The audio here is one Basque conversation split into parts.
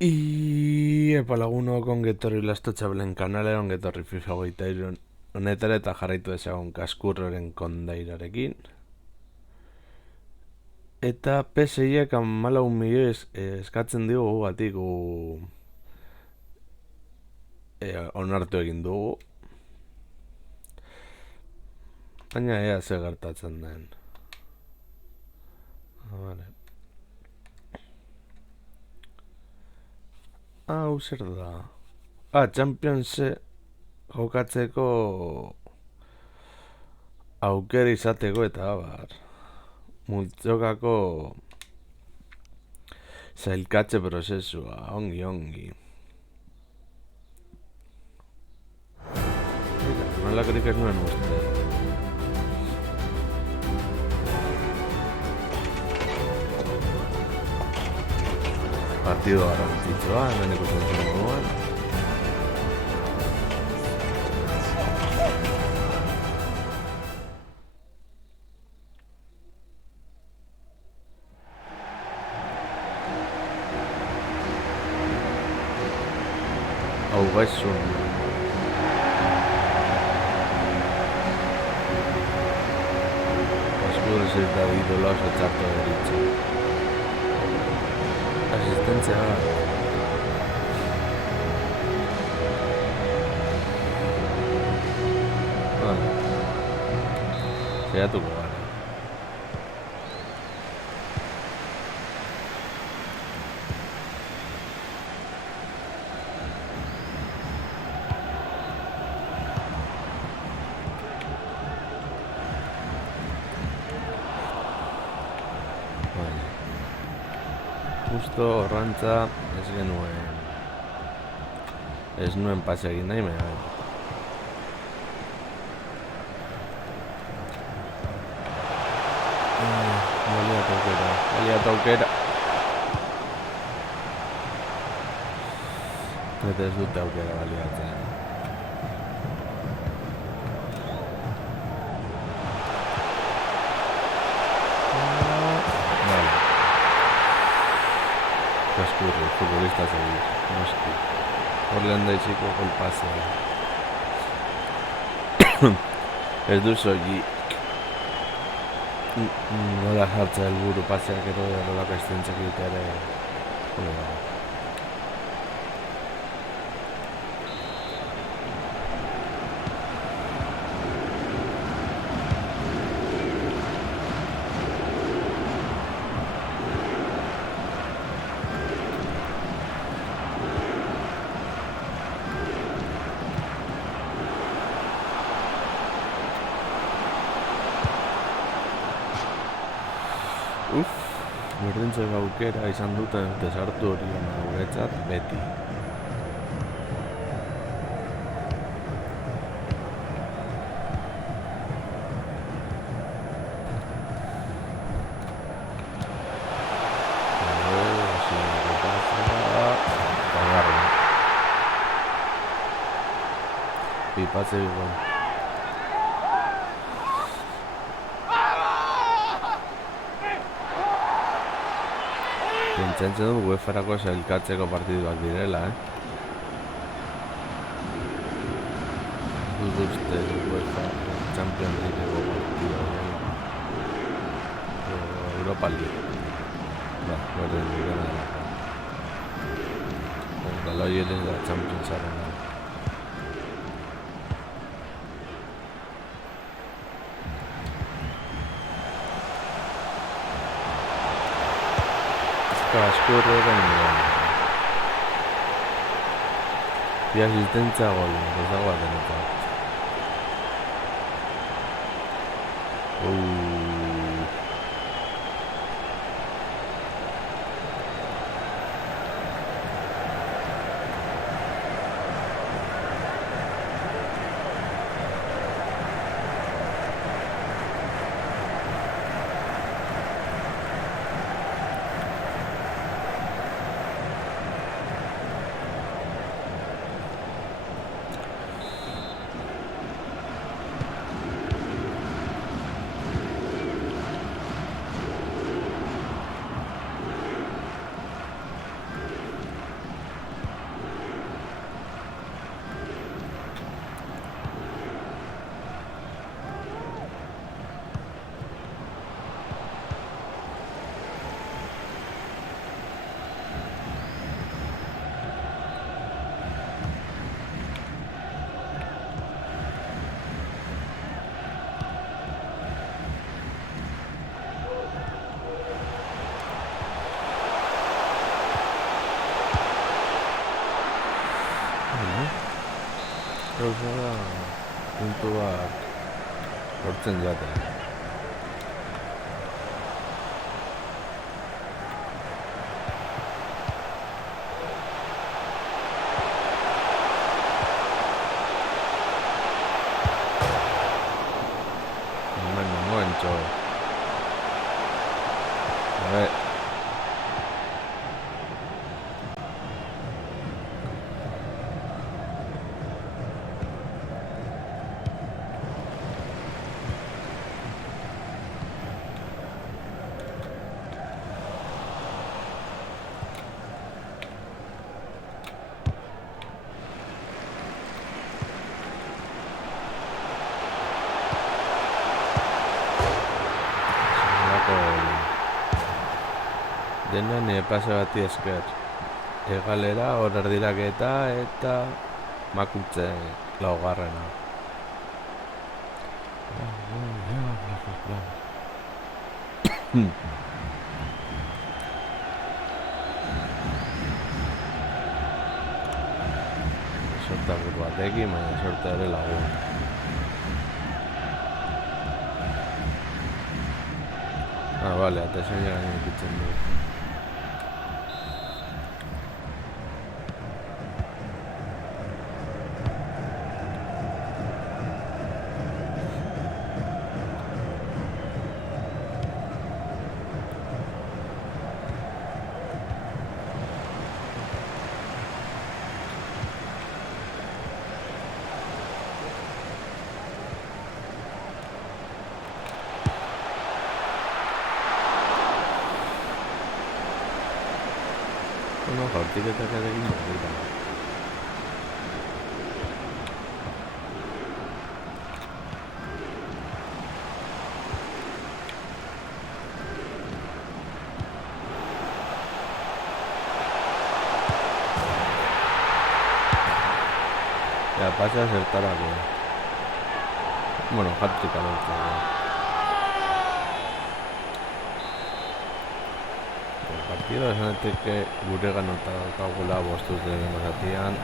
Epa lagunok ongetorri lastotxabelen kanalera, ongetorri FIFA goita irun honetara eta jarraitu ezagun kaskurroren kondairarekin. Eta PSIek 14 milioi eskatzen digu batik onartu egin dugu. Baina ea ze gertatzen den. Vale. Hau zer da? Champions jokatzeko aukera izateko eta abar. Multzokako zailkatze prozesua, ongi. Nola krik ez nuen uste. Partido garrantzitsua, hemen ikusten zen moduan. Hau gaizun. Askudrez eta idola oso txarto deritza. Asistentzia bat. Vale. Zeratuko gara. Justo horrantza ez nuen pase egin nahi mea. Baliat aukera. Eta ez dute aukera baliatzen. Kaskurri, futbolista seguir, noski. Hor lehen daiziko golpazea. Ez du soilik. Nola jartza helburu paseak edo nolako asistentzak egitea ere. Berdintzeko aukera izan duten desartu hori guretzat beti. Pipatze bigon. Pentsatzen du UEFA-rako zailkatzeko partiduak direla, Dut uste UEFA Champions League-eko partidua direla. Europa League. Berdin direla. Galoi ere da Champions-aren. Kaskurroren bi asistentzia gol, ez dagoa denetak. Gauza da, puntuak lortzen joatea. A ver. Denean pase bati esker. Egalera, hor erdiraketa eta makutze laugarrena. Sorta buru batekin, baina sorta ere lagun. Bale, eta esan jara ikutzen du. Jaurtiketak ere egin dira. Ja, pasa zertarako. Bueno, jaurtika lortzeko. Partido esan daiteke gure ganota daukagula bostuz lehenengo zatian.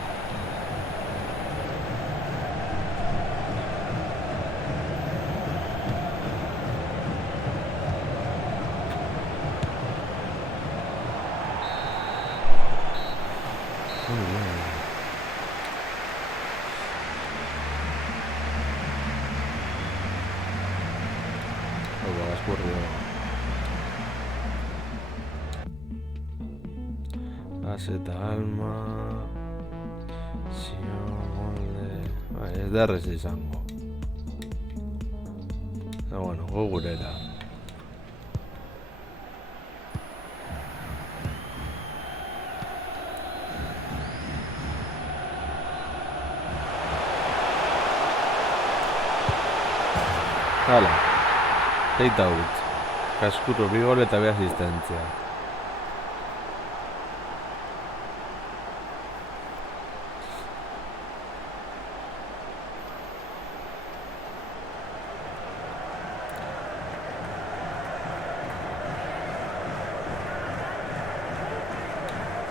Eta alma ez da errez izango. Bueno, gogurera. Hala, teita ut. Kaskurro bi gol eta bi asistentzia.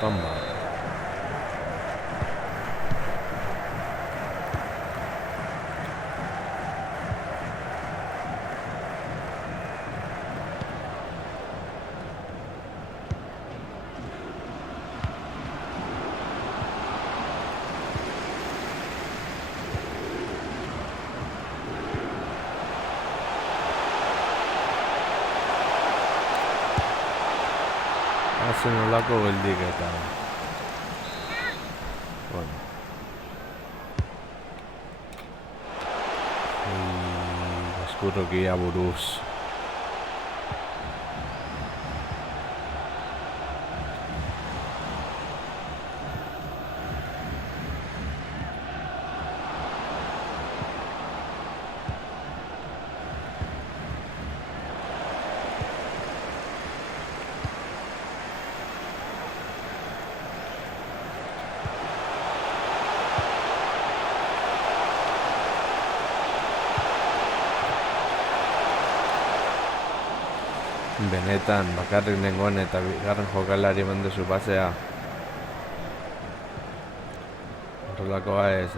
Toma. Hazen olako geldiketa. Bueno. Eskurrokia buruz. Benetan, bakarrik nengoen eta bigarren jokalari eman duzu pasea. Horrelakoa ez,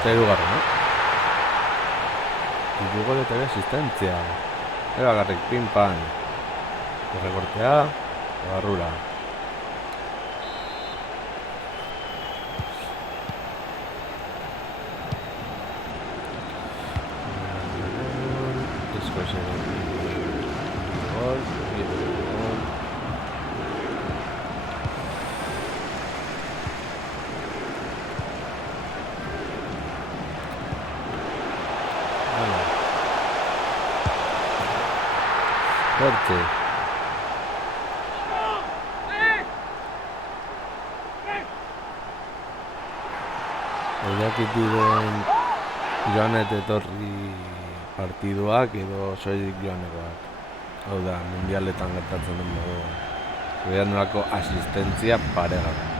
Eta irugarren, no? Irugol eta asistentzia. Eba garrik, pin-pan. Rekortea, barrura. Fuerte. Oiak diren joanet etorri partiduak edo soilik joanekoak. Hau da, mundialetan gertatzen den moduan. Zuean nolako asistentzia paregatzen.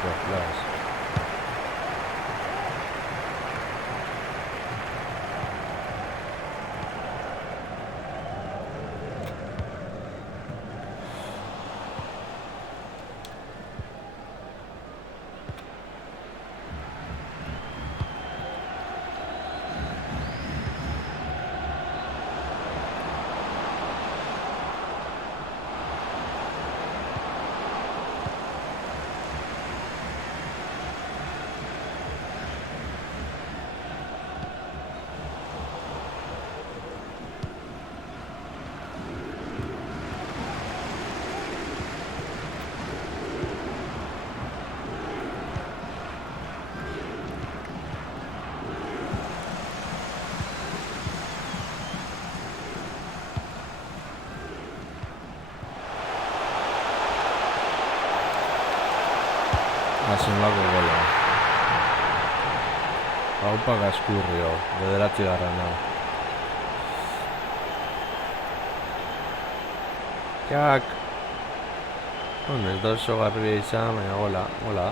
Flash. Asunlako gola. Haupa Gaskurrio, bederatzi garrana. Jak! Ez da oso garbia izan, baina gola.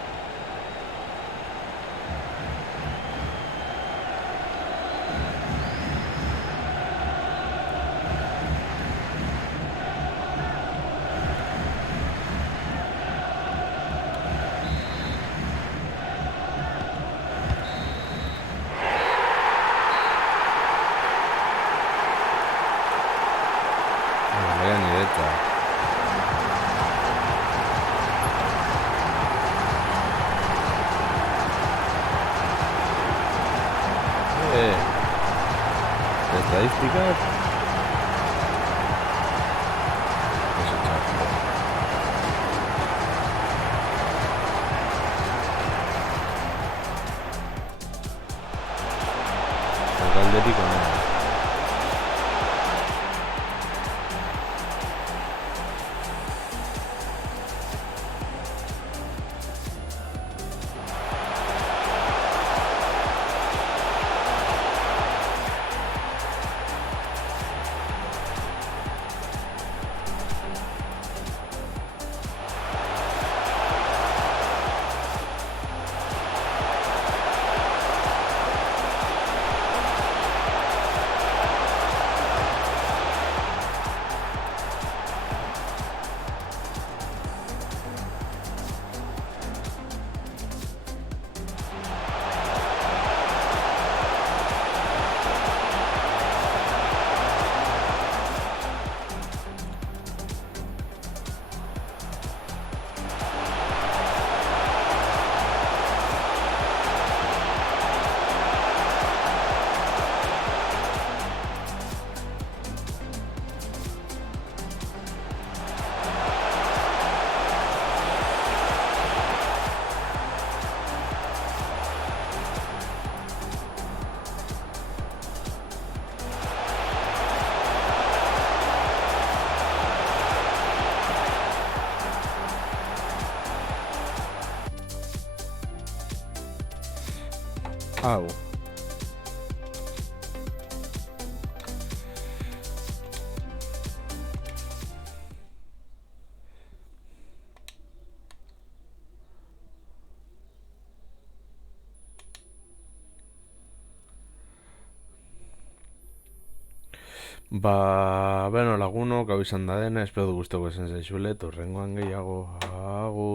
Hau. Beno lagunok, hau izan da dena, espero du guztoko esan zaizule, torrengoan gehiago, agur.